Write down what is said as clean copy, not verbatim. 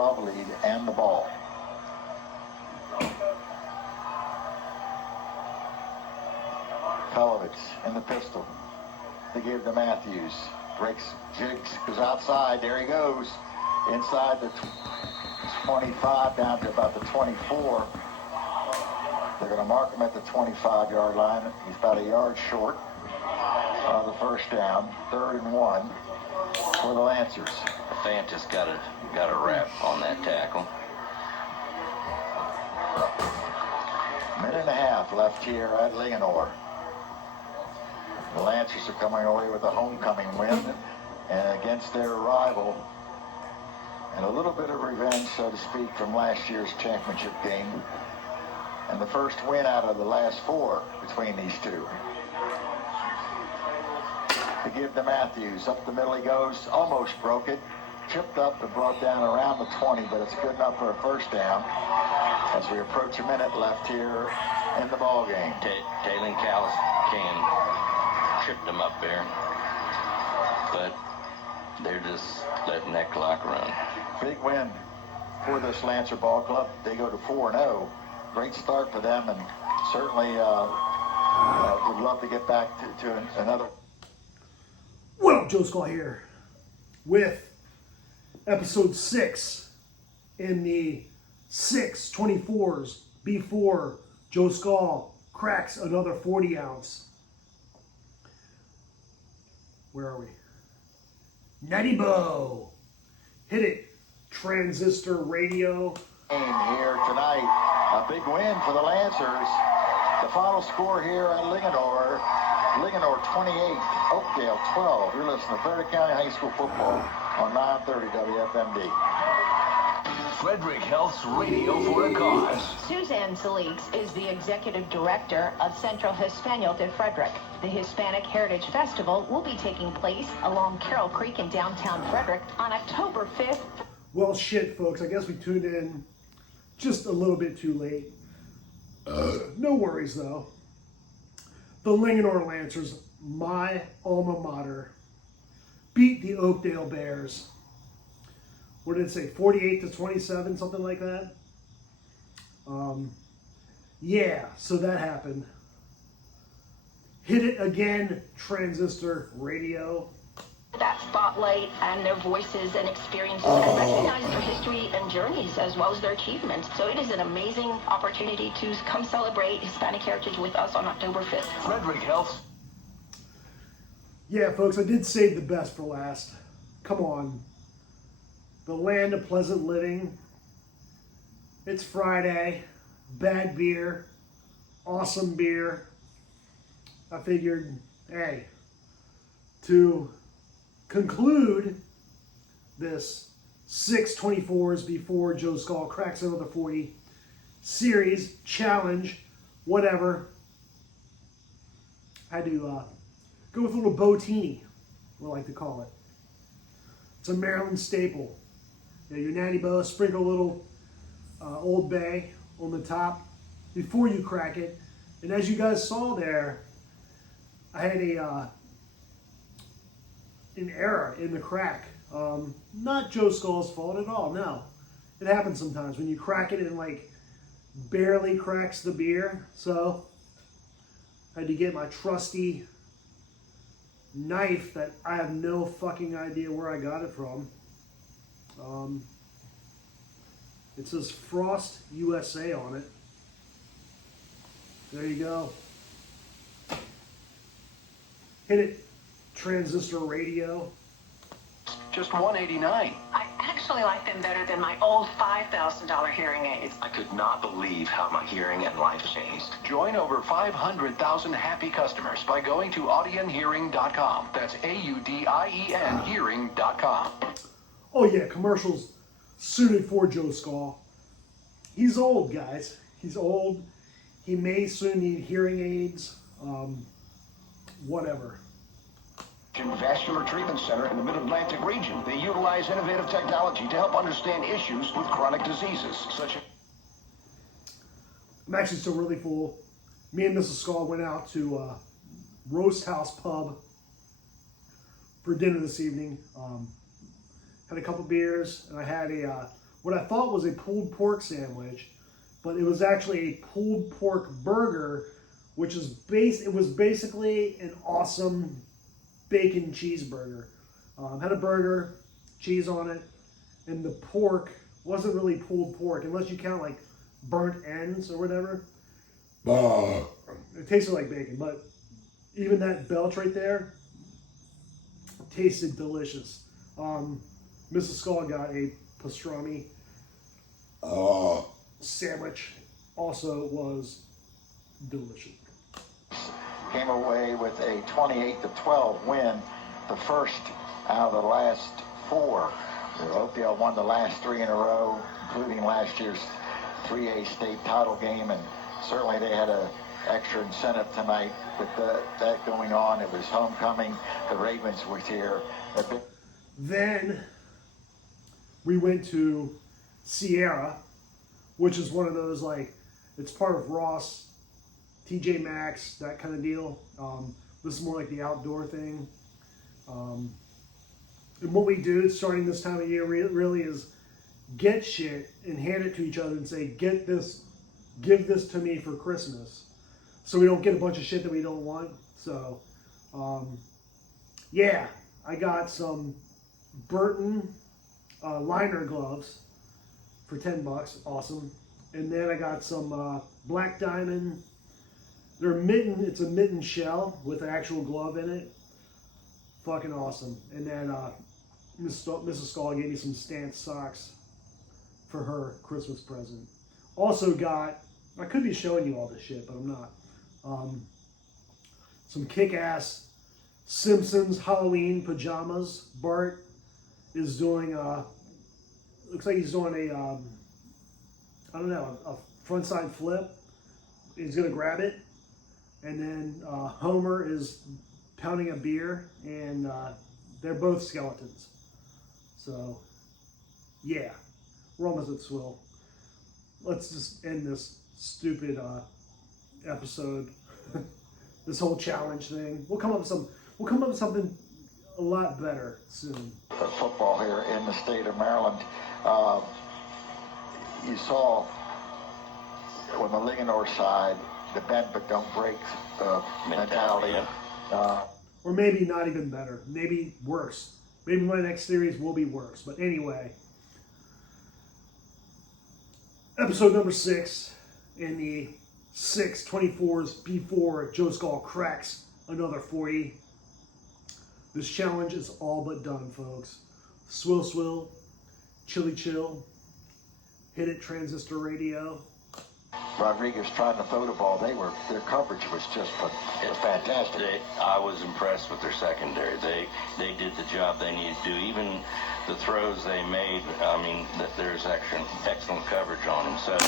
12 lead and the ball. Pelovitz in the pistol. They give to Matthews. Breaks, jigs, goes outside. There he goes. Inside the 25 down to about the 24. They're going to mark him at the 25-yard line. He's about a yard short of the first down. 3rd and 1 for the Lancers. Fanta's got a wrap on that tackle. Minute and a half left here at Leonore. The Lancers are coming away with a homecoming win and against their rival. And a little bit of revenge, so to speak, from last year's championship game. And the first win out of the last 4 between these two. To give to Matthews. Up the middle he goes. Almost broke it. Tripped up and brought down around the 20, but it's good enough for a first down. As we approach a minute left here in the ball game. Taylor Callis tripped him up there. But they're just letting that clock run. Big win for this Lancer Ball Club. They go to 4-0. Great start for them, and certainly would love to get back to another. What up, Joeskull here with episode 6 in the 24’s before Joeskull cracks another 40 ounce. Where are we? Natty Bo. Hit it. Transistor radio. Here tonight. A big win for the Lancers. The final score here at Leonore. Leonore 28, Oakdale 12. You're listening to Frederick County High School football on 930 WFMD. Frederick Health's Radio for a Cause. Suzanne Salix is the executive director of Central Hispaniola de Frederick. The Hispanic Heritage Festival will be taking place along Carroll Creek in downtown Frederick on October 5th. Well, shit, folks. I guess we tuned in just a little bit too late. No worries, though. The Leonore Lancers, my alma mater, beat the Oakdale Bears. What did it say? 48-27, something like that. Yeah, so that happened. Hit it again, Transistor Radio. That spotlight and their voices and experiences and recognize their history and journeys as well as their achievements. So it is an amazing opportunity to come celebrate Hispanic heritage with us on October 5th. Frederick Health. Yeah, folks, I did save the best for last. Come on. The land of pleasant living. It's Friday. Bad beer. Awesome beer. I figured, hey, to conclude this 6/24's before Joeskull cracks another 40 series, challenge, whatever. I had to go with a little Botini, we like to call it. It's a Maryland staple. You know, your Natty Bo, sprinkle a little Old Bay on the top before you crack it. And as you guys saw there, I had an error in the crack. Not Joeskull's fault at all, no. It happens sometimes when you crack it and like barely cracks the beer. So I had to get my trusty knife that I have no fucking idea where I got it from. It says Frost USA on it. There you go. Hit it, Transistor Radio. Just $189. I actually like them better than my old $5,000 hearing aids. I could not believe how my hearing and life changed. Join over 500,000 happy customers by going to audionhearing.com. That's AUDIEN hearing.com. Oh yeah, commercials suited for Joeskull. He's old, guys. He's old. He may soon need hearing aids. Whatever. Vascular Treatment Center in the Mid-Atlantic region. They utilize innovative technology to help understand issues with chronic diseases, such as... I'm actually still really full. Me and Mrs. Skull went out to Roast House Pub for dinner this evening. Had a couple beers, and I had a what I thought was a pulled pork sandwich, but it was actually a pulled pork burger, which is it was basically an awesome bacon cheeseburger. Had a burger, cheese on it, and the pork wasn't really pulled pork, unless you count like burnt ends or whatever. It tasted like bacon, but even that belch right there tasted delicious. Mrs. Skull got a pastrami sandwich, also was delicious. Came away with a 28-12 win, the first out of the last 4. Oakdale won the last 3 in a row, including last year's 3A state title game, and certainly they had an extra incentive tonight with that going on. It was homecoming. The Ravens were here. Then we went to Sierra, which is one of those, like, it's part of Ross, TJ Maxx, that kind of deal. This is more like the outdoor thing. And what we do starting this time of year really is get shit and hand it to each other and say, get this, give this to me for Christmas. So we don't get a bunch of shit that we don't want. So, yeah, I got some Burton liner gloves for $10, awesome. And then I got some Black Diamond. They're mitten. It's a mitten shell with an actual glove in it. Fucking awesome. And then Mrs. Skull gave me some Stance socks for her Christmas present. Also got, I could be showing you all this shit, but I'm not. Some kick-ass Simpsons Halloween pajamas. Bart is doing looks like he's doing a I don't know, a front side flip. He's gonna grab it, and then Homer is pounding a beer, and they're both skeletons. So yeah, we're almost at Swill. Let's just end this stupid episode. This whole challenge thing. We'll come up with something a lot better soon. The football here in the state of Maryland. You saw on the Linganore side, the bend but don't break mentality. Or maybe not even better. Maybe worse. Maybe my next series will be worse. But anyway, episode number 6 in the 24’s before Joeskull cracks another 40. This challenge is all but done, folks. Swill, swill, chilly, chill. Hit it, transistor radio. Rodriguez trying to throw the ball. Their coverage was just fantastic. I was impressed with their secondary. They did the job they needed to do. Even the throws they made, I mean, there's excellent coverage on them. So,